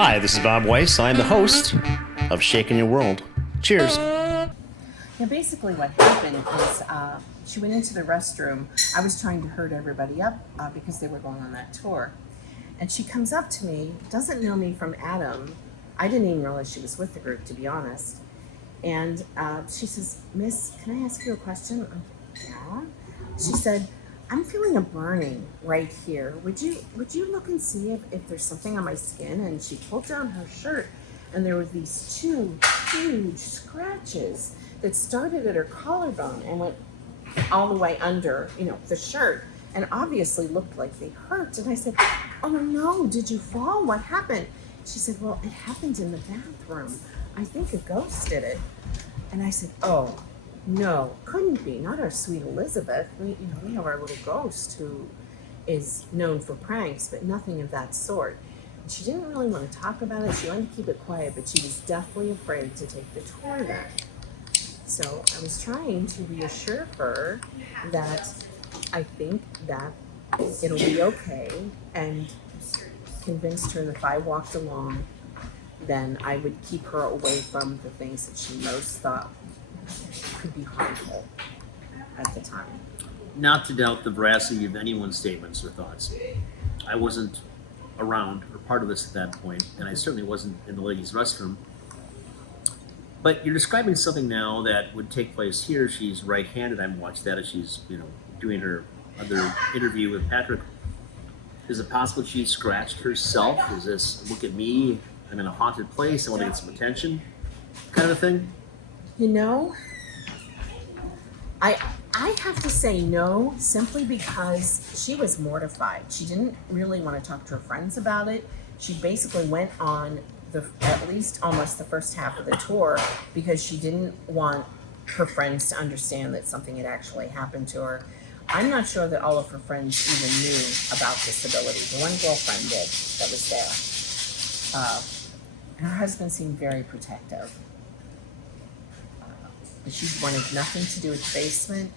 Hi, this is Bob Weiss. I'm the host of Shaking Your World. Cheers. Yeah, basically what happened is she went into the restroom. I was trying to herd everybody up because they were going on that tour. And she comes up to me, doesn't know me from Adam. I didn't even realize she was with the group, to be honest. And she says, "Miss, can I ask you a question?" Yeah. She said, "I'm feeling a burning right here. Would you look and see if there's something on my skin?" And she pulled down her shirt, and there were these two huge scratches that started at her collarbone and went all the way under, the shirt, and obviously looked like they hurt. And I said, "Oh no, did you fall? What happened?" She said, "Well, it happened in the bathroom. I think a ghost did it." And I said, "Oh, no, couldn't be. Not our sweet Elizabeth. We have our little ghost who is known for pranks, but nothing of that sort." And she didn't really want to talk about it. She wanted to keep it quiet, but she was deathly afraid to take the tour then. So I was trying to reassure her that I think that it'll be okay, and convinced her that if I walked along, then I would keep her away from the things that she most thought could be harmful at the time. Not to doubt the veracity of anyone's statements or thoughts. I wasn't around or part of this at that point, and I certainly wasn't in the ladies' restroom. But you're describing something now that would take place here. She's right-handed. I watched that as she's, doing her other interview with Patrick. Is it possible she scratched herself? Is this, look at me, I'm in a haunted place, I want to get some attention kind of a thing? I have to say no, simply because she was mortified. She didn't really want to talk to her friends about it. She basically went on at least almost the first half of the tour because she didn't want her friends to understand that something had actually happened to her. I'm not sure that all of her friends even knew about this ability. The one girlfriend did that was there. Her husband seemed very protective. But she wanted nothing to do with the basement.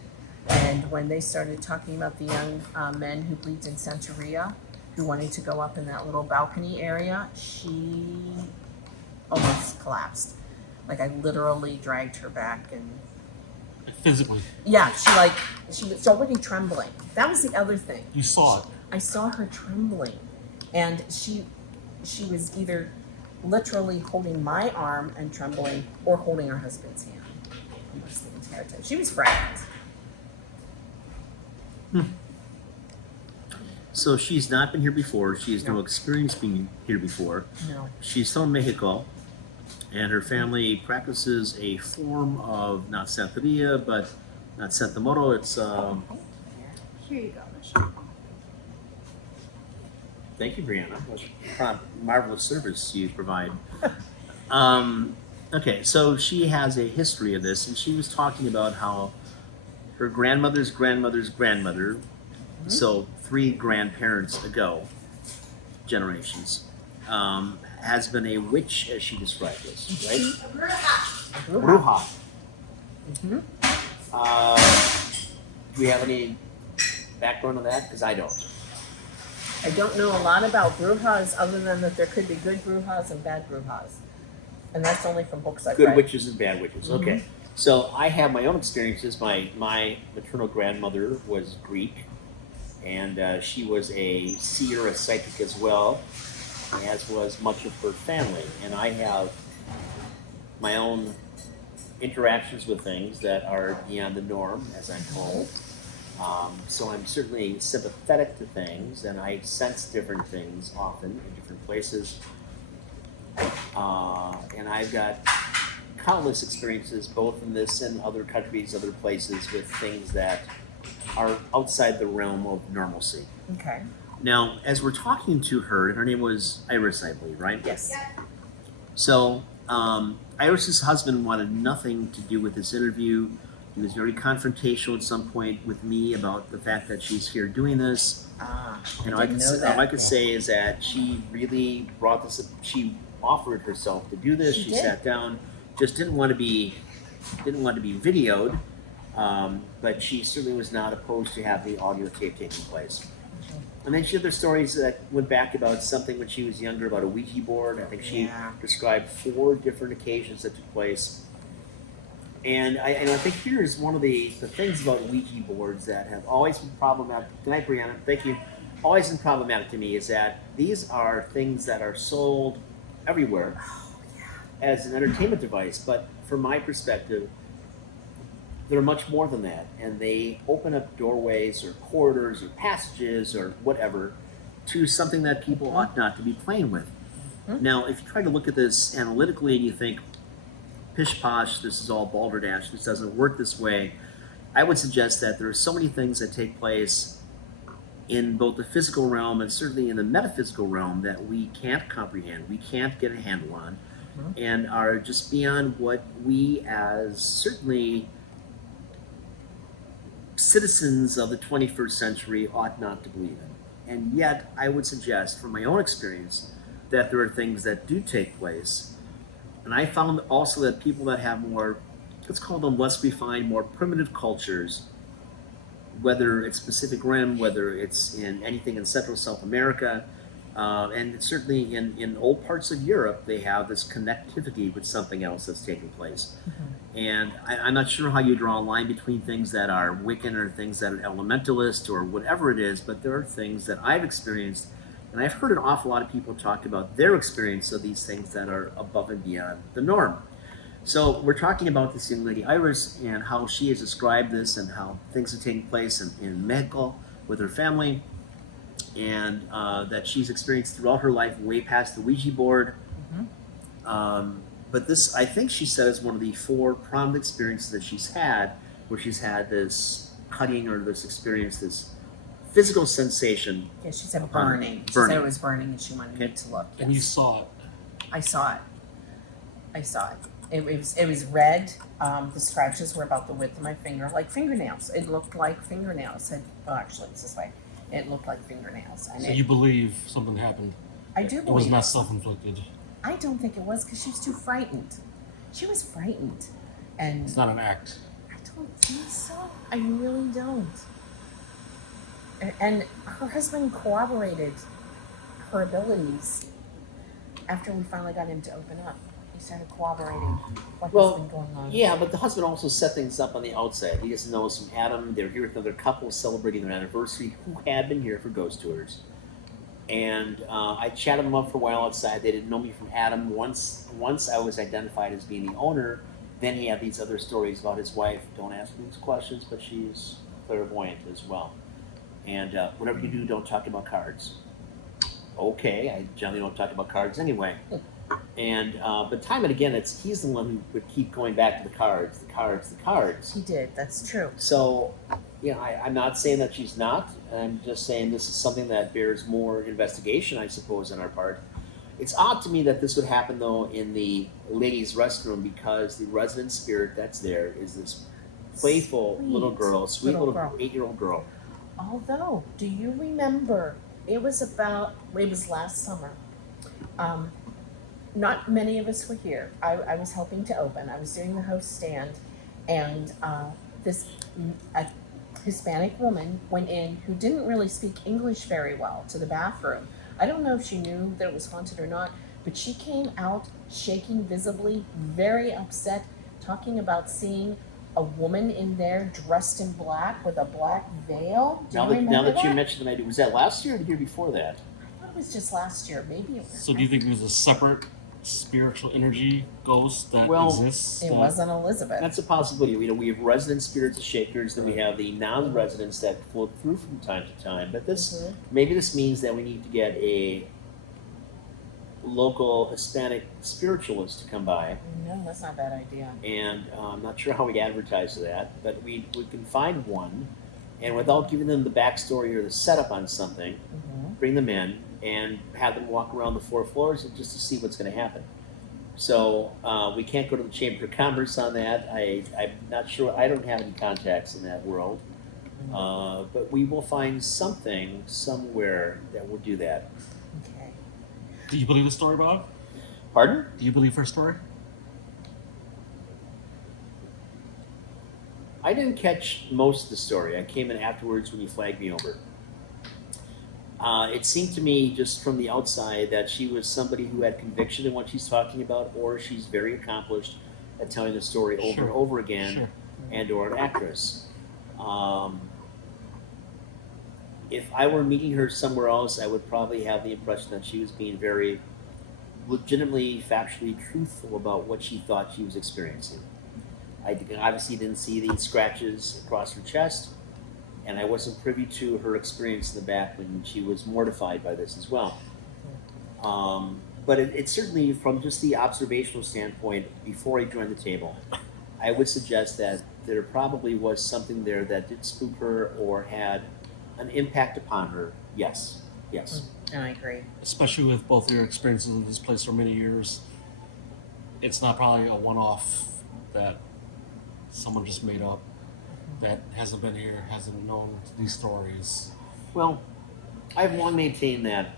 And when they started talking about the young men who believed in Santeria, who wanted to go up in that little balcony area, she almost collapsed. Like, I literally dragged her back and... Physically? Yeah, she was already trembling. That was the other thing. You saw it? I saw her trembling. And she was either literally holding my arm and trembling or holding her husband's hand. Almost the entire time. She was frightened. So she's not been here before. She has no experience being here before. No. She's from Mexico, and her family practices a form of not Santeria, but not Santa Moro. It's Here you go, Michelle. Thank you, Brianna. What a marvelous service you provide. Okay, so she has a history of this, and she was talking about how her grandmother's grandmother's grandmother, so 3 grandparents ago, generations, has been a witch, as she described this, right? Bruja. Do we have any background on that? Because I don't. I don't know a lot about brujas other than that there could be good brujas and bad brujas. And that's only from books I've read. Good witches and bad witches. Okay. So I have my own experiences. My maternal grandmother was Greek, and she was a seer, a psychic as well, as was much of her family. And I have my own interactions with things that are beyond the norm, as I'm told. So I'm certainly sympathetic to things, and I sense different things often in different places. And I've got countless experiences, both in this and other countries, other places, with things that are outside the realm of normalcy. Okay. Now, as we're talking to her, and her name was Iris, I believe, right? Yes. So, Iris's husband wanted nothing to do with this interview. He was very confrontational at some point with me about the fact that she's here doing this. All I could say is that she really brought this up. She offered herself to do this. She sat down, just didn't want to be videoed, but she certainly was not opposed to have the audio tape taking place. And then she had other stories that went back about something when she was younger, about a Ouija board. I think she Yeah. described 4 different occasions that took place. And I think here's one of the things about Ouija boards that have always been problematic. Good night, Brianna. Thank you. Always been problematic to me is that these are things that are sold everywhere as an entertainment device. But from my perspective, they're much more than that. And they open up doorways or corridors or passages or whatever to something that people ought not to be playing with. Now, if you try to look at this analytically and you think, pish posh, this is all balderdash, this doesn't work this way, I would suggest that there are so many things that take place in both the physical realm and certainly in the metaphysical realm that we can't comprehend, we can't get a handle on, and are just beyond what we as certainly citizens of the 21st century ought not to believe in. And yet, I would suggest from my own experience that there are things that do take place. And I found also that people that have more, let's call them less refined, more primitive cultures, whether it's Pacific Rim, whether it's in anything in Central South America, and certainly in old parts of Europe, they have this connectivity with something else that's taking place. And I'm not sure how you draw a line between things that are Wiccan or things that are elementalist or whatever it is, but there are things that I've experienced, and I've heard an awful lot of people talk about their experience of these things that are above and beyond the norm. So we're talking about this young lady Iris and how she has described this and how things are taking place in Mexico with her family, and that she's experienced throughout her life, way past the Ouija board. But this, I think she said, is one of the 4 prominent experiences that she's had, where she's had this cutting or this experience, this physical sensation. Yeah, she said burning. She Burning. said it was burning and she wanted me to look. And you Yes. saw it. I saw it. I saw it. It was red. The scratches were about the width of my finger, like fingernails. It looked like fingernails. Actually, it's this way. It looked like fingernails. And So you believe something happened. I do It was believe not self-inflicted. I don't think it was because she was too frightened. She was frightened, and It's not an act. I don't think so. I really don't. And her husband corroborated her abilities after we finally got him to open up. He started corroborating what has been going on. Yeah, but the husband also set things up on the outside. He doesn't know us from Adam. They're here with another couple celebrating their anniversary who had been here for ghost tours. And I chatted them up for a while outside. They didn't know me from Adam. Once I was identified as being the owner, then he had these other stories about his wife. Don't ask me these questions, but she's clairvoyant as well. And whatever you do, don't talk about cards. Okay, I generally don't talk about cards anyway. And but time and again, he's the one who would keep going back to the cards, the cards, the cards. He did. That's true. So, I'm not saying that she's not. I'm just saying this is something that bears more investigation, I suppose, on our part. It's odd to me that this would happen, though, in the ladies' restroom because the resident spirit that's there is this playful Sweet little girl, sweet little little girl. 8-year-old girl. Although, do you remember? It was last summer. Not many of us were here. I was helping to open. I was doing the host stand, and a Hispanic woman went in who didn't really speak English very well to the bathroom. I don't know if she knew that it was haunted or not, but she came out shaking visibly, very upset, talking about seeing a woman in there dressed in black with a black veil. Do you remember Now that you that? mentioned the idea, was that last year or the year before that? I thought it was just last year. Maybe it was. So do you think there's a separate spiritual energy ghost that Well, exists? It that- wasn't Elizabeth. That's a possibility. We have resident spirits of Shakers, then we have the non-residents that float through from time to time. But maybe this means that we need to get a local Hispanic spiritualist to come by. No, that's not a bad idea. And I'm not sure how we advertise that, but we can find one, and without giving them the backstory or the setup on something, bring them in and have them walk around the 4 floors and just to see what's going to happen. So we can't go to the Chamber of Commerce on that. I'm not sure. I don't have any contacts in that world, but we will find something somewhere that will do that. Okay. Do you believe the story, Bob? Pardon? Do you believe her story? I didn't catch most of the story. I came in afterwards when you flagged me over. It seemed to me, just from the outside, that she was somebody who had conviction in what she's talking about, or she's very accomplished at telling the story over Sure. and over again, Sure. and or an actress. If I were meeting her somewhere else, I would probably have the impression that she was being very legitimately, factually truthful about what she thought she was experiencing. I obviously didn't see the scratches across her chest, and I wasn't privy to her experience in the back when she was mortified by this as well. But it certainly, from just the observational standpoint, before I joined the table, I would suggest that there probably was something there that did spook her or had an impact upon her. Yes, yes. And I agree. Especially with both your experiences in this place for many years, it's not probably a one-off that someone just made up that hasn't been here, hasn't known these stories. Well, I've long maintained that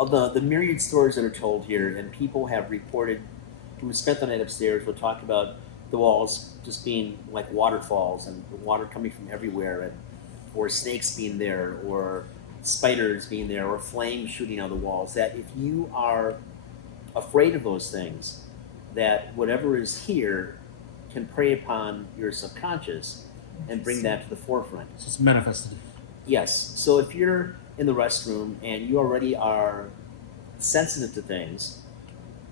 of the myriad stories that are told here, and people have reported who spent the night upstairs will talk about the walls just being like waterfalls and the water coming from everywhere, and or snakes being there, or spiders being there, or flames shooting out of the walls. That if you are afraid of those things, that whatever is here can prey upon your subconscious and bring that to the forefront. So it's manifested. Yes. So if you're in the restroom and you already are sensitive to things,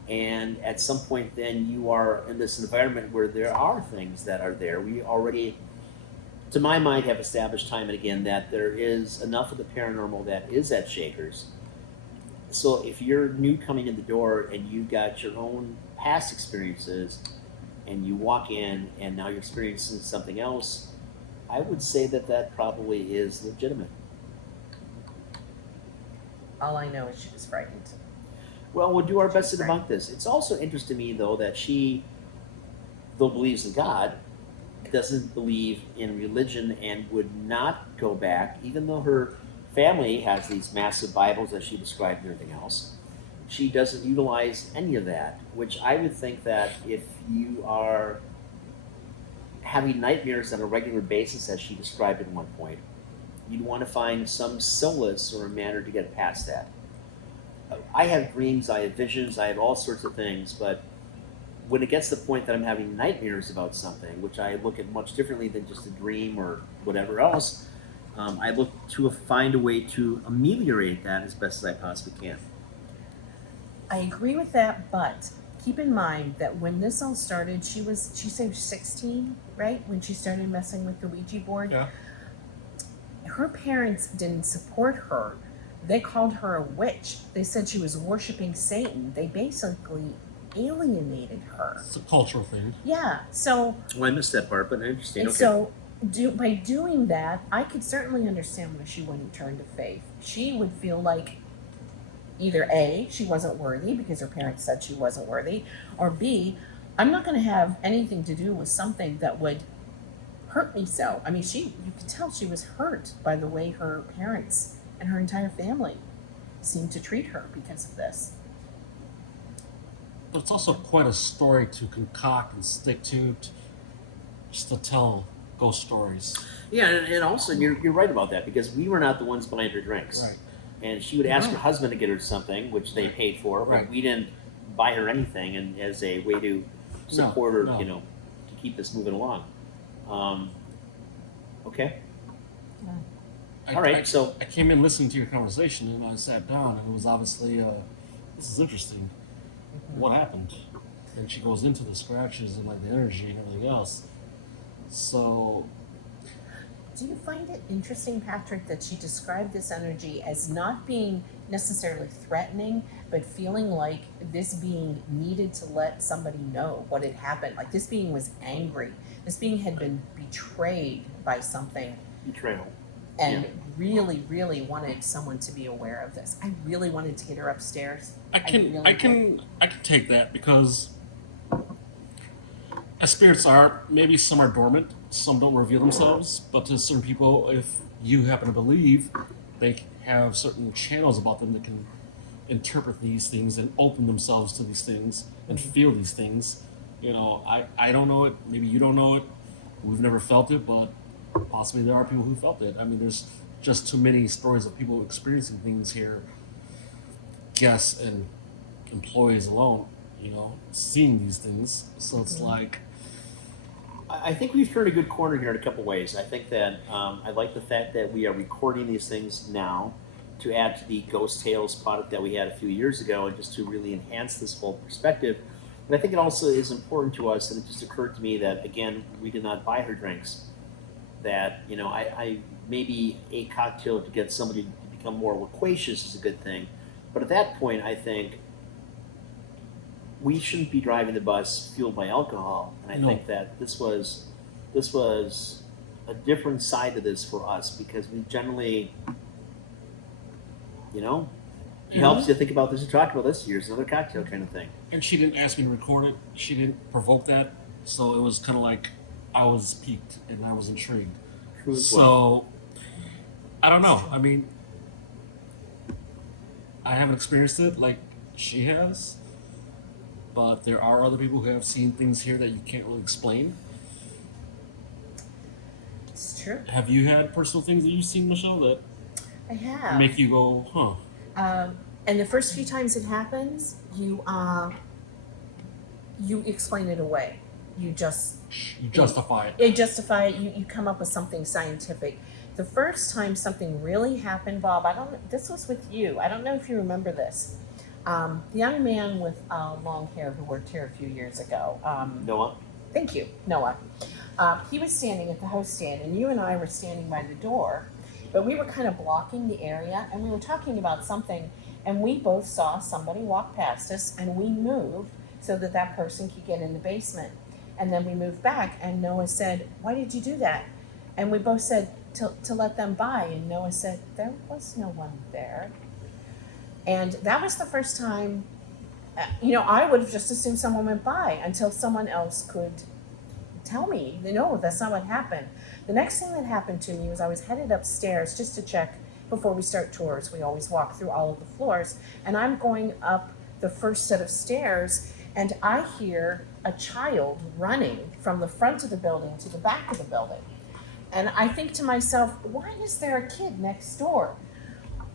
and at some point then you are in this environment where there are things that are there, we already, to my mind, have established time and again that there is enough of the paranormal that is at Shakers. So if you're new coming in the door and you got your own past experiences and you walk in and now you're experiencing something else, I would say that that probably is legitimate. All I know is she was frightened. Well, we'll do our best to Right. debunk this. It's also interesting to me, though, that she, though believes in God, doesn't believe in religion and would not go back, even though her family has these massive Bibles that she described and everything else. She doesn't utilize any of that, which I would think that if you are having nightmares on a regular basis, as she described at one point, you'd want to find some solace or a manner to get past that. I have dreams, I have visions, I have all sorts of things, but when it gets to the point that I'm having nightmares about something, which I look at much differently than just a dream or whatever else, I look to find a way to ameliorate that as best as I possibly can. I agree with that, but keep in mind that when this all started, she said 16, right? When she started messing with the Ouija board. Yeah. Her parents didn't support her. They called her a witch. They said she was worshiping Satan. They basically alienated her. It's a cultural thing. Yeah. So Well, I missed that part, but I understand. and Okay. so by doing that, I could certainly understand why she wouldn't turn to faith. She would feel like either A, she wasn't worthy because her parents said she wasn't worthy, or B, I'm not going to have anything to do with something that would hurt me so. I mean, you could tell she was hurt by the way her parents and her entire family seemed to treat her because of this. But it's also quite a story to concoct and stick to, just to tell ghost stories. Yeah, and also you're right about that, because we were not the ones buying her drinks. Right. And she would ask her Right. husband to get her something, which they paid for, but Right. we didn't buy her anything, and as a way to support her, no. To keep this moving along. Okay. All right, so- I came in listening to your conversation and I sat down and it was obviously, this is interesting. What happened? And she goes into the scratches and like the energy and everything else. So Do you find it interesting, Patrick, that she described this energy as not being necessarily threatening, but feeling like this being needed to let somebody know what had happened? Like this being was angry. This being had been betrayed by something Betrayal. and Yeah. really, really wanted someone to be aware of this. I really wanted to get her upstairs. I can take that because as spirits are, maybe some are dormant, some don't reveal themselves, but to certain people, if you happen to believe, they have certain channels about them that can interpret these things and open themselves to these things and feel these things. You know, I don't know it, maybe you don't know it, we've never felt it, but possibly there are people who felt it. I mean, there's just too many stories of people experiencing things here, guests and employees alone, seeing these things. So it's like, I think we've turned a good corner here in a couple ways. I think that I like the fact that we are recording these things now to add to the Ghost Tales product that we had a few years ago, and just to really enhance this whole perspective. But I think it also is important to us, and it just occurred to me that, again, we did not buy her drinks. That, I maybe a cocktail to get somebody to become more loquacious is a good thing. But at that point, I think we shouldn't be driving the bus fueled by alcohol. And I think that this was a different side to this for us, because we generally, it helps you think about this and talk about this. Here's another cocktail kind of thing. and she didn't ask me to record it. She didn't provoke that. So it was kind of like I was piqued and I was intrigued. True as So well. I don't know. I mean, I haven't experienced it like she has, but there are other people who have seen things here that you can't really explain. It's true. Have you had personal things that you've seen, Michelle, that I have. make you go, huh? And the first few times it happens, you explain it away. You justify it. You justify it. You come up with something scientific. The first time something really happened, Bob, this was with you. I don't know if you remember this. The young man with long hair who worked here a few years ago. Noah? Thank you, Noah. He was standing at the host stand, and you and I were standing by the door, but we were kind of blocking the area, and we were talking about something, and we both saw somebody walk past us, and we moved so that that person could get in the basement. And then we moved back, and Noah said, "Why did you do that?" And we both said, to let them by. And Noah said, "There was no one there." And that was the first time, I would have just assumed someone went by until someone else could tell me, no, that's not what happened. The next thing that happened to me was I was headed upstairs just to check before we start tours. We always walk through all of the floors. And I'm going up the first set of stairs, and I hear a child running from the front of the building to the back of the building. And I think to myself, why is there a kid next door?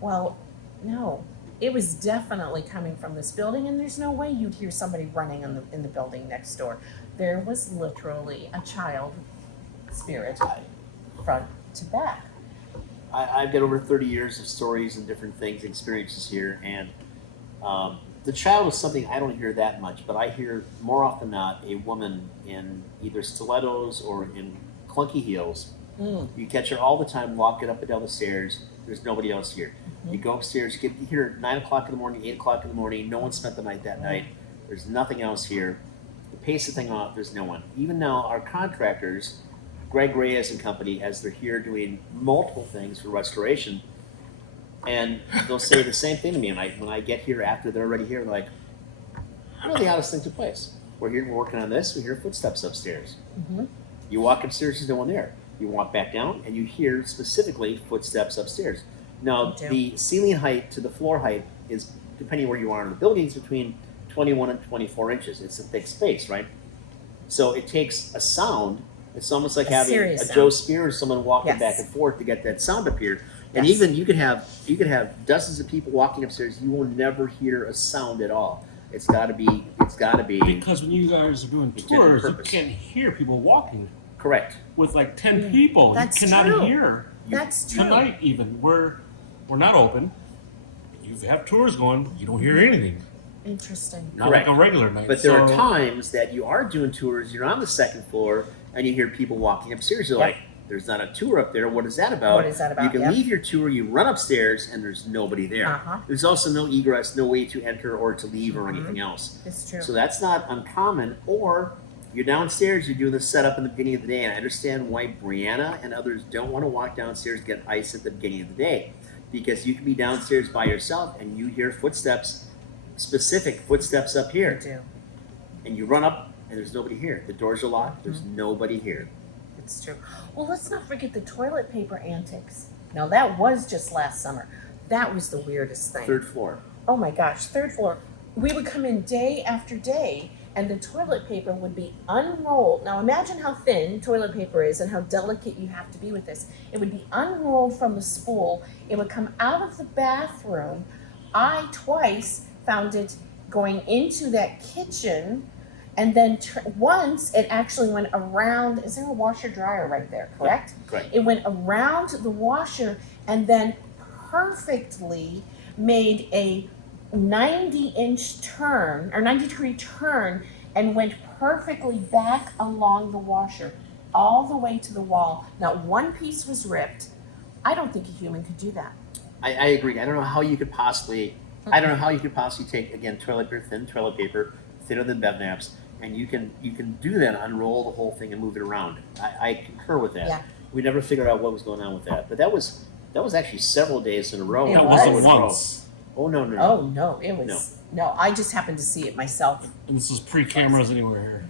Well, no, it was definitely coming from this building, and there's no way you'd hear somebody running in the building next door. There was literally a child spirit front to back. I've got over 30 years of stories and different things, experiences here, and the child is something I don't hear that much, but I hear more often than not a woman in either stilettos or in clunky heels. You catch her all the time walking up and down the stairs. There's nobody else here. You go upstairs, you hear her 9 o'clock in the morning, 8 o'clock in the morning. No one spent the night that night. There's nothing else here. You pace the thing off, there's no one. Even now, our contractors, Greg Reyes and company, as they're here doing multiple things for restoration, and they'll say the same thing to me. And when I get here after they're already here, they're like, "What the oddest thing took place? We're here, we're working on this. We hear footsteps upstairs. You walk upstairs, there's no one there. You walk back down, and you hear specifically footsteps upstairs. Now, the ceiling height to the floor height is, depending where you are in the building, is between 21 and 24 inches. It's a thick space, right? So it takes a sound. It's almost like having a Joe Spears, someone walking back and forth to get that sound up here. And even you could have dozens of people walking upstairs. You will never hear a sound at all. It's got to be. Because when you guys are doing tours, you can't hear people walking. Correct. With like 10 people, That's you cannot true. hear. That's true. Tonight, even we're not open. You have tours going, you don't hear anything. Interesting. Not like a regular night. But there are times that you are doing tours. You're on the second floor, and you hear people walking upstairs. You're like, "There's not a tour up there. What is that about?" What is that about? You can leave your tour. You run upstairs, and there's nobody there. There's also no egress, no way to enter or to leave or anything else. It's true. So that's not uncommon. Or you're downstairs, you're doing the setup in the beginning of the day, and I understand why Brianna and others don't want to walk downstairs and get ice at the beginning of the day, because you can be downstairs by yourself and you hear footsteps, specific footsteps up here. I do. And you run up and there's nobody here. The doors are locked. There's nobody here. It's true. Well, let's not forget the toilet paper antics. Now, that was just last summer. That was the weirdest thing. Third floor. Oh my gosh, third floor. We would come in day after day, and the toilet paper would be unrolled. Now imagine how thin toilet paper is and how delicate you have to be with this. It would be unrolled from the spool. It would come out of the bathroom. I twice found it going into that kitchen, and then once it actually went around. Is there a washer dryer right there, correct? Yeah, correct. It went around the washer and then perfectly made a 90-inch turn or 90-degree turn and went perfectly back along the washer all the way to the wall. Not one piece was ripped. I don't think a human could do that. I agree. I don't know how you could possibly. I don't know how you could possibly take, again, thin toilet paper, thinner than bed naps, and you can do that, unroll the whole thing and move it around. I concur with that. Yeah. We never figured out what was going on with that, but that was actually several days in a row. It That was. wasn't once. Oh no. Oh no, it was no. I just happened to see it myself. And this is pre-cameras anywhere here.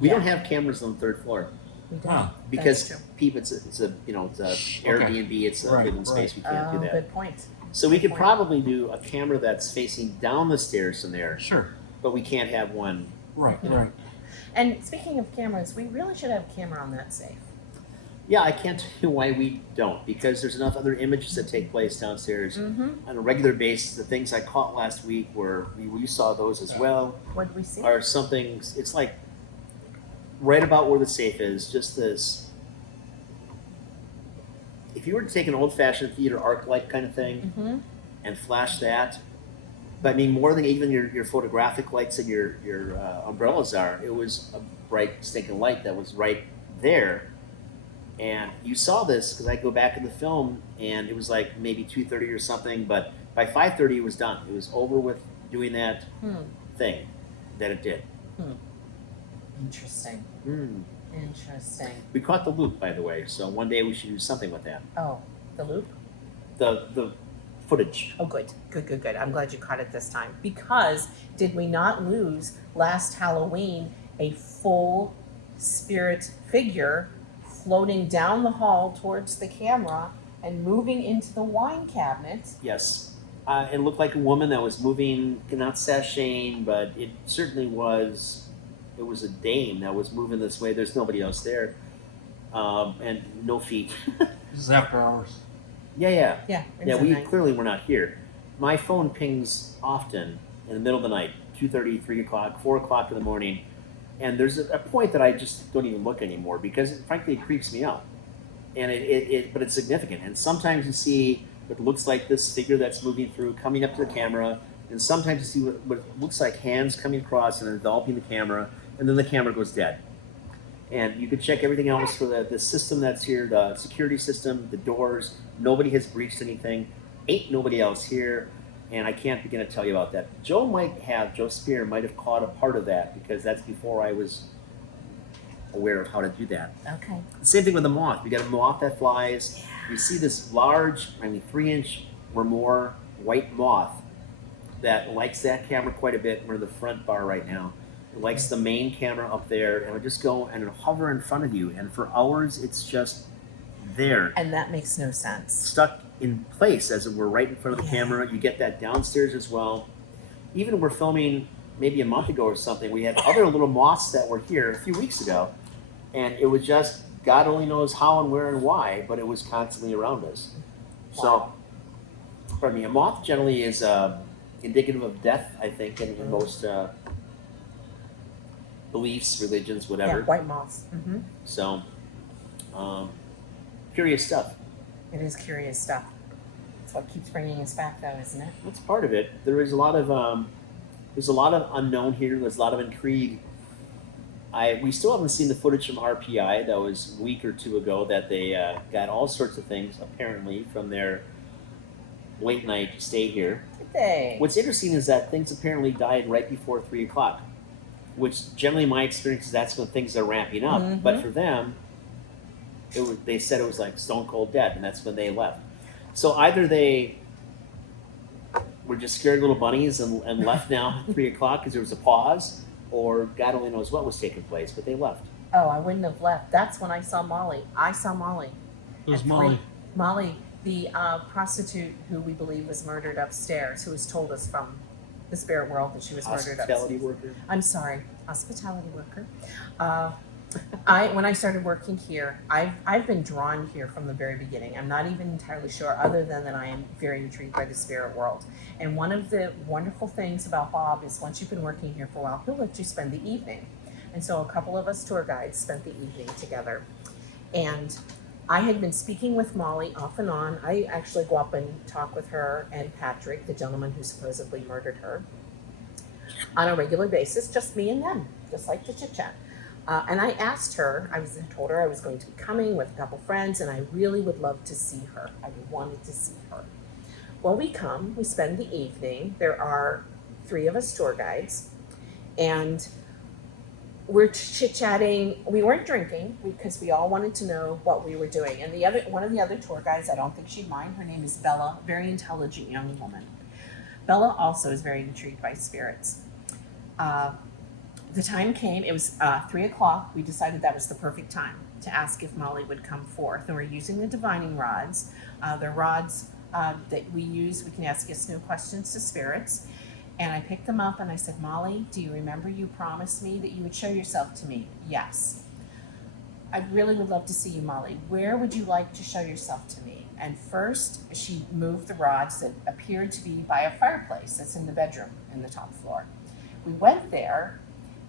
We Yeah. don't have cameras on the third floor We don't. Huh. because That's true. people, it's a Airbnb, it's a Right, living space. We can't do that. Good point. So we could point. probably do a camera that's facing down the stairs from there, Sure. but we can't have one. Right. Yeah. Right. And speaking of cameras, we really should have a camera on that safe. Yeah, I can't tell you why we don't, because there's enough other images that take place downstairs Mm-hmm. on a regular basis. The things I caught last week were, you saw those as well, What did we see? are something, it's like right about where the safe is, just this. If you were to take an old-fashioned theater arc light kind of thing Mm-hmm. and flash that, but I mean more than even your photographic lights and your umbrellas are, it was a bright stinking light that was right there. And you saw this because I go back in the film and it was like maybe 2:30 or something, but by 5:30 it was done. It was over with doing that thing that it did. Interesting. Interesting. We caught the loop, by the way, so one day we should do something with that. Oh, the loop? The footage. Oh, good. Good. I'm glad you caught it this time. Because did we not lose last Halloween a full spirit figure floating down the hall towards the camera and moving into the wine cabinet? Yes. It looked like a woman that was moving, not sashaying, but it certainly was. It was a dame that was moving this way. There's nobody else there, and no feet. This is after hours. Yeah. Yeah. it Yeah, was a we nice- clearly were not here. My phone pings often in the middle of the night, 2:30, 3 o'clock, 4 o'clock in the morning, and there's a point that I just don't even look anymore because, frankly, it creeps me out. And but it's significant. And sometimes you see what looks like this figure that's moving through, coming up to the camera, and sometimes you see what looks like hands coming across and enveloping the camera, and then the camera goes dead. And you can check everything else for the system that's here, the security system, the doors. Nobody has breached anything. Ain't nobody else here. And I can't begin to tell you about that. Joe Spear might have caught a part of that because that's before I was aware of how to do that. Okay. Same thing with the moth. We got a moth that flies. You see this large, 3-inch or more white moth that likes that camera quite a bit. We're in the front bar right now. It likes the main camera up there, and it'll just go and it'll hover in front of you. And for hours, it's just there, And that makes no sense. stuck in place, as it were, right in front of the camera. You get that downstairs as well. Even we're filming maybe a month ago or something, we had other little moths that were here a few weeks ago, and it was just God only knows how and where and why, but it was constantly around us. So, pardon me, a moth generally is indicative of death, I think, in most beliefs, religions, whatever. Yeah, white moths. Mm-hmm. So, curious stuff. It is curious stuff. It's what keeps bringing us back, though, isn't it? That's part of it. There is a lot of unknown here. There's a lot of intrigue. We still haven't seen the footage from RPI. That was a week or two ago that they got all sorts of things apparently from their late night stay here. Did they? What's interesting is that things apparently died right before 3 o'clock, which generally my experience is that's when things are ramping up. Mhm. But for them, they said it was like stone cold dead, and that's when they left. So either they were just scared little bunnies and left now at 3 o'clock because there was a pause, or God only knows what was taking place, but they left. Oh, I wouldn't have left. That's when I saw Molly. There's At Molly. Molly, the prostitute who we believe was murdered upstairs, who was told us from the spirit world that she was murdered Hospitality upstairs. worker. I'm sorry, hospitality worker. When I started working here, I've been drawn here from the very beginning. I'm not even entirely sure, other than that I am very intrigued by the spirit world. And one of the wonderful things about Bob is once you've been working here for a while, he'll let you spend the evening. And so a couple of us tour guides spent the evening together. And I had been speaking with Molly off and on. I actually go up and talk with her and Patrick, the gentleman who supposedly murdered her, on a regular basis, just me and them, just like to chit chat. And I asked her, told her I was going to be coming with a couple friends, and I really would love to see her. I wanted to see her. Well, we come, we spend the evening. There are 3 of us tour guides, and we're chit-chatting. We weren't drinking because we all wanted to know what we were doing. And one of the other tour guides, I don't think she'd mind, her name is Bella, very intelligent young woman. Bella also is very intrigued by spirits. The time came, it was 3 o'clock. We decided that was the perfect time to ask if Molly would come forth. And we're using the divining rods. They're rods that we use. We can ask yes, no questions to spirits. And I picked them up and I said, Molly, do you remember you promised me that you would show yourself to me? Yes. I really would love to see you, Molly. Where would you like to show yourself to me? And first, she moved the rods that appeared to be by a fireplace that's in the bedroom in the top floor. We went there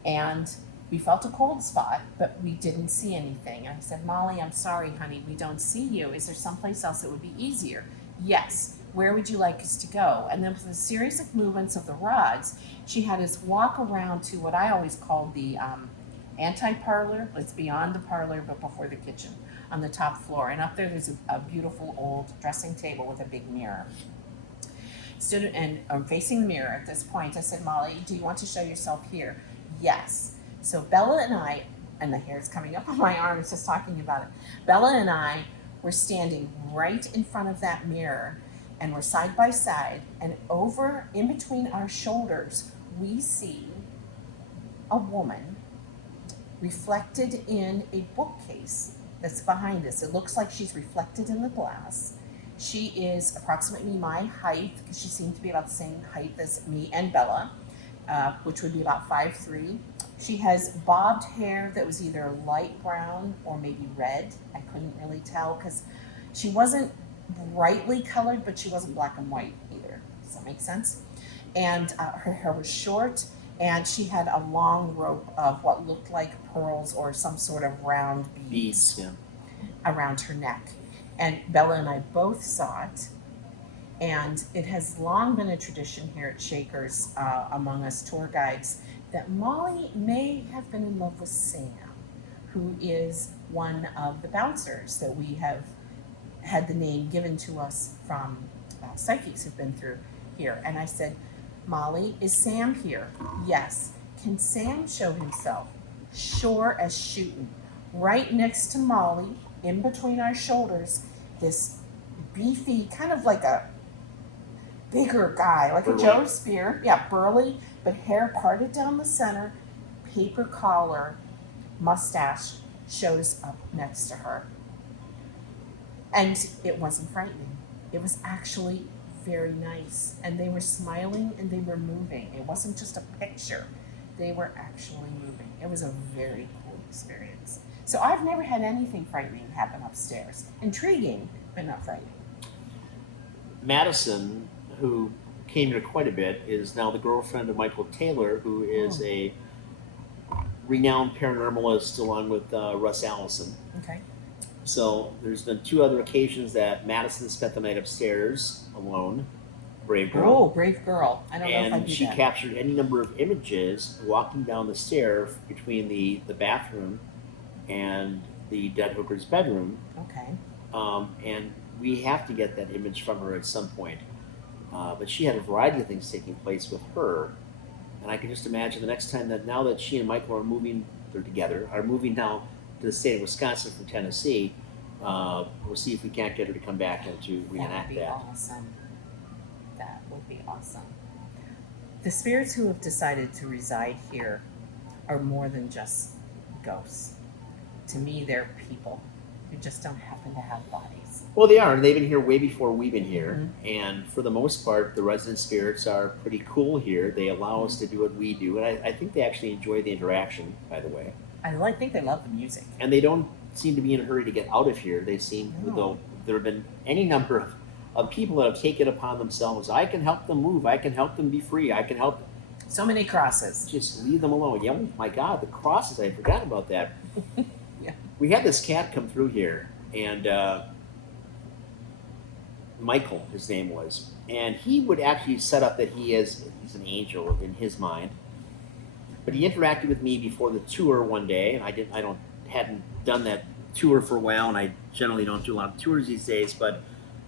and we felt a cold spot, but we didn't see anything. I said, Molly, I'm sorry, honey, we don't see you. Is there someplace else that would be easier? Yes. Where would you like us to go? And then with a series of movements of the rods, she had us walk around to what I always called the anti-parlor. It's beyond the parlor, but before the kitchen on the top floor. And up there's a beautiful old dressing table with a big mirror. Stood and I'm facing the mirror at this point. I said, Molly, do you want to show yourself here? Yes. So Bella and I, and the hair's coming up on my arms just talking about it. Bella and I were standing right in front of that mirror, and we're side by side, and over in between our shoulders, we see a woman reflected in a bookcase that's behind us. It looks like she's reflected in the glass. She is approximately my height, because she seemed to be about the same height as me and Bella, which would be about 5'3". She has bobbed hair that was either light brown or maybe red. I couldn't really tell because she wasn't brightly colored, but she wasn't black and white either. Does that make sense? And her hair was short, and she had a long rope of what looked like pearls or some sort of round beads around her neck. And Bella and I both saw it. And it has long been a tradition here at Shakers among us tour guides that Molly may have been in love with Sam, who is one of the bouncers that we have had the name given to us from psychics who've been through here. And I said, Molly, is Sam here? Yes. Can Sam show himself? Sure as shooting. Right next to Molly, in between our shoulders, this beefy, kind of like a bigger guy, like a Joe Spear. Yeah, burly, but hair parted down the center, paper collar, mustache, shows up next to her. And it wasn't frightening. It was actually very nice. And they were smiling and they were moving. It wasn't just a picture. They were actually moving. It was a very cool experience. So I've never had anything frightening happen upstairs. Intriguing, but not frightening. Madison, who came here quite a bit, is now the girlfriend of Michael Taylor, who is a renowned paranormalist along with Russ Allison. Okay. So there's been 2 other occasions that Madison spent the night upstairs alone. Brave girl. Oh, brave girl. I don't know if I And do she that. captured any number of images walking down the stair between the bathroom and the dead hooker's bedroom. Okay. And we have to get that image from her at some point. But she had a variety of things taking place with her. And I can just imagine the next time that now that she and Michael are moving, they're together, are moving now to the state of Wisconsin from Tennessee, we'll see if we can't get her to come back and to That would reenact be that. awesome. That would be awesome. The spirits who have decided to reside here are more than just ghosts. To me, they're people. who just don't happen to have bodies. Well, they are. They've been here way before we've been here. And for the most part, the resident spirits are pretty cool here. They allow us to do what we do. And I think they actually enjoy the interaction, by the way. I think they love the music. And they don't seem to be in a hurry to get out of here. They seem, though there have been any number of people that have taken upon themselves, I can help them move. I can help them be free. I can help So many crosses. just leave them alone. Yeah, oh my God, the crosses, I forgot about that. Yeah. We had this cat come through here, and Michael, his name was, and he would actually set up that he's an angel in his mind. But he interacted with me before the tour one day, and hadn't done that tour for a while, and I generally don't do a lot of tours these days. But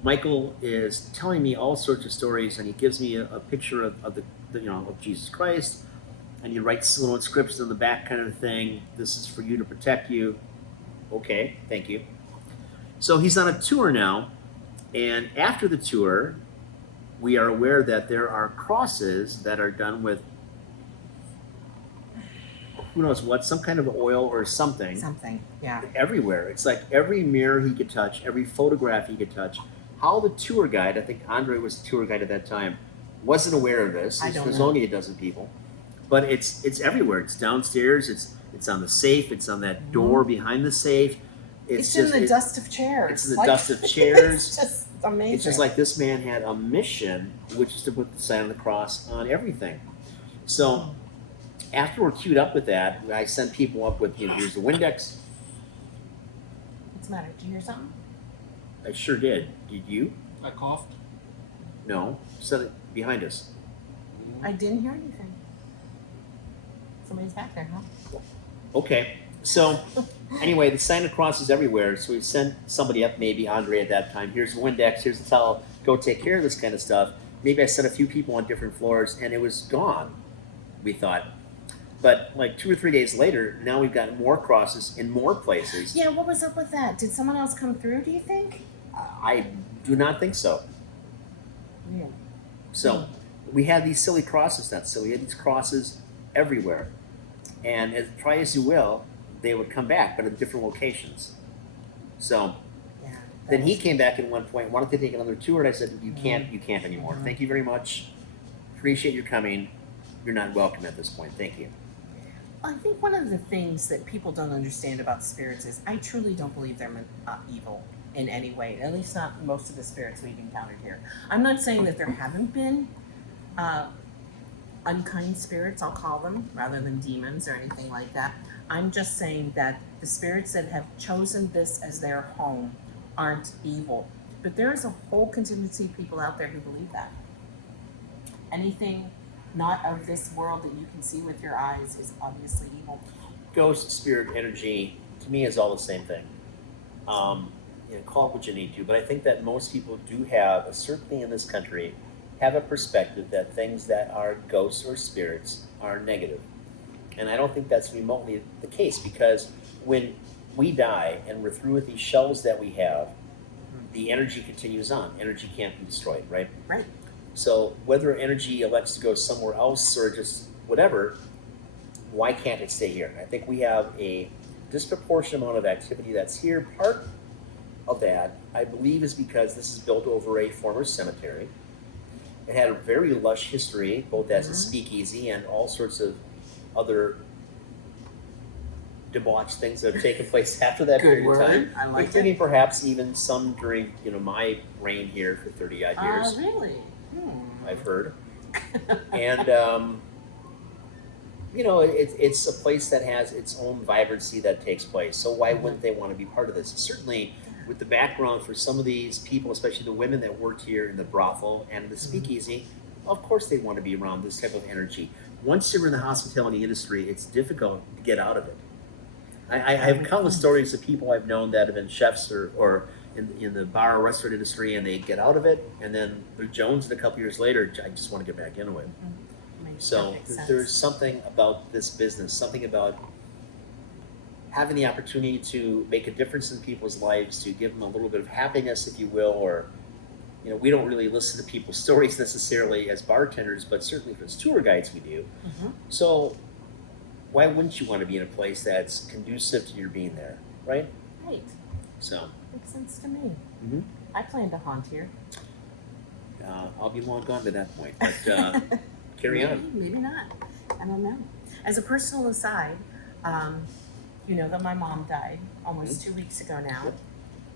Michael is telling me all sorts of stories, and he gives me a picture of of Jesus Christ, and he writes little inscriptions on the back, kind of thing. This is for you to protect you. Okay, thank you. So he's on a tour now. And after the tour, we are aware that there are crosses that are done with who knows what, some kind of oil or something. Something, yeah. Everywhere. It's like every mirror he could touch, every photograph he could touch. How the tour guide, I think Andre was the tour guide at that time, wasn't aware of this. There's only a dozen people. But it's everywhere. It's downstairs, it's on the safe, it's on that door behind the safe. It's in the dust of chairs. It's in the dust of chairs. It's just amazing. It's just like this man had a mission, which is to put the sign of the cross on everything. So after we're queued up with that, I sent people up with, here's the Windex. What's the matter? Did you hear something? I sure did. Did you? I coughed. No. Set it behind us. I didn't hear anything. Somebody's back there, huh? Okay. So anyway, the sign of the cross is everywhere. So we sent somebody up, maybe Andre at that time. Here's the Windex. Here's the towel. Go take care of this kind of stuff. Maybe I sent a few people on different floors, and it was gone, we thought. But like 2 or 3 days later, now we've got more crosses in more places. Yeah, what was up with that? Did someone else come through, do you think? I do not think so. Yeah. So we had these silly crosses then. So we had these crosses everywhere. And try as you will, they would come back, but in different locations. So Yeah. then he came back at one point, wanted to take another tour, and I said, you can't anymore. Thank you very much. Appreciate your coming. You're not welcome at this point. Thank you. I think one of the things that people don't understand about spirits is I truly don't believe they're evil in any way, at least not most of the spirits we've encountered here. I'm not saying that there haven't been unkind spirits, I'll call them, rather than demons or anything like that. I'm just saying that the spirits that have chosen this as their home aren't evil. But there is a whole contingency of people out there who believe that. Anything not of this world that you can see with your eyes is obviously evil. Ghost, spirit, energy, to me is all the same thing. Call it what you need to, but I think that most people do have, certainly in this country, have a perspective that things that are ghosts or spirits are negative. And I don't think that's remotely the case, because when we die and we're through with these shells that we have, the energy continues on. Energy can't be destroyed, right? Right. So whether energy elects to go somewhere else or just whatever, why can't it stay here? I think we have a disproportionate amount of activity that's here. Part of that, I believe, is because this is built over a former cemetery. It had a very lush history, both as a speakeasy and all sorts of other debauched things that have taken place after that Good period word. of time, I like including it. perhaps even some during my reign here for 30-odd years. Really? I've heard. And it's a place that has its own vibrancy that takes place. So why wouldn't they want to be part of this? Certainly, with the background for some of these people, especially the women that worked here in the brothel and the speakeasy, of course they want to be around this type of energy. Once you're in the hospitality industry, it's difficult to get out of it. I have countless stories of people I've known that have been chefs or in the bar or restaurant industry, and they get out of it, and then they're Jones, and a couple years later, I just want to get back into it. Makes So perfect sense. there's something about this business, something about having the opportunity to make a difference in people's lives, to give them a little bit of happiness, if you will, or we don't really listen to people's stories necessarily as bartenders, but certainly as tour guides we do. So why wouldn't you want to be in a place that's conducive to your being there, right? Right. So Makes sense to me. mhm. I plan to haunt here. I'll be long gone by that point. But carry on. Maybe not. I don't know. As a personal aside, you know that my mom died almost 2 weeks ago now,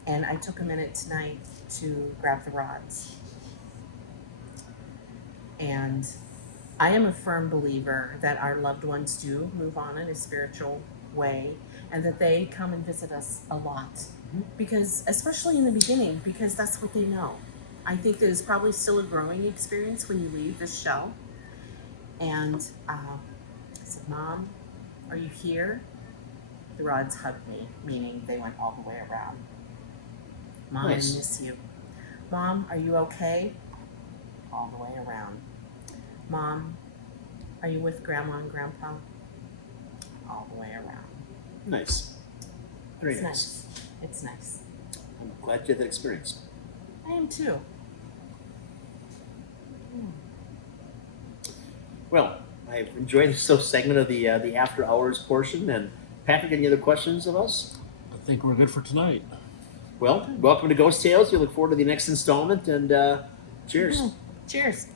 and I took a minute tonight to grab the rods. And I am a firm believer that our loved ones do move on in a spiritual way, and that they come and visit us a lot. Because, especially in the beginning, because that's what they know. I think there's probably still a growing experience when you leave this shell. And I said, Mom, are you here? The rods hugged me, meaning they went all the way around. Mom, Nice. I miss you. Mom, are you okay? All the way around. Mom, are you with Grandma and Grandpa? All the way around. Nice. Very It's nice. nice. It's nice. I'm glad you had that experience. I am too. Well, I've enjoyed this segment of the after hours portion. And Patrick, any other questions of us? I think we're good for tonight. Well, welcome to Ghost Tales. We look forward to the next installment. And cheers. Cheers.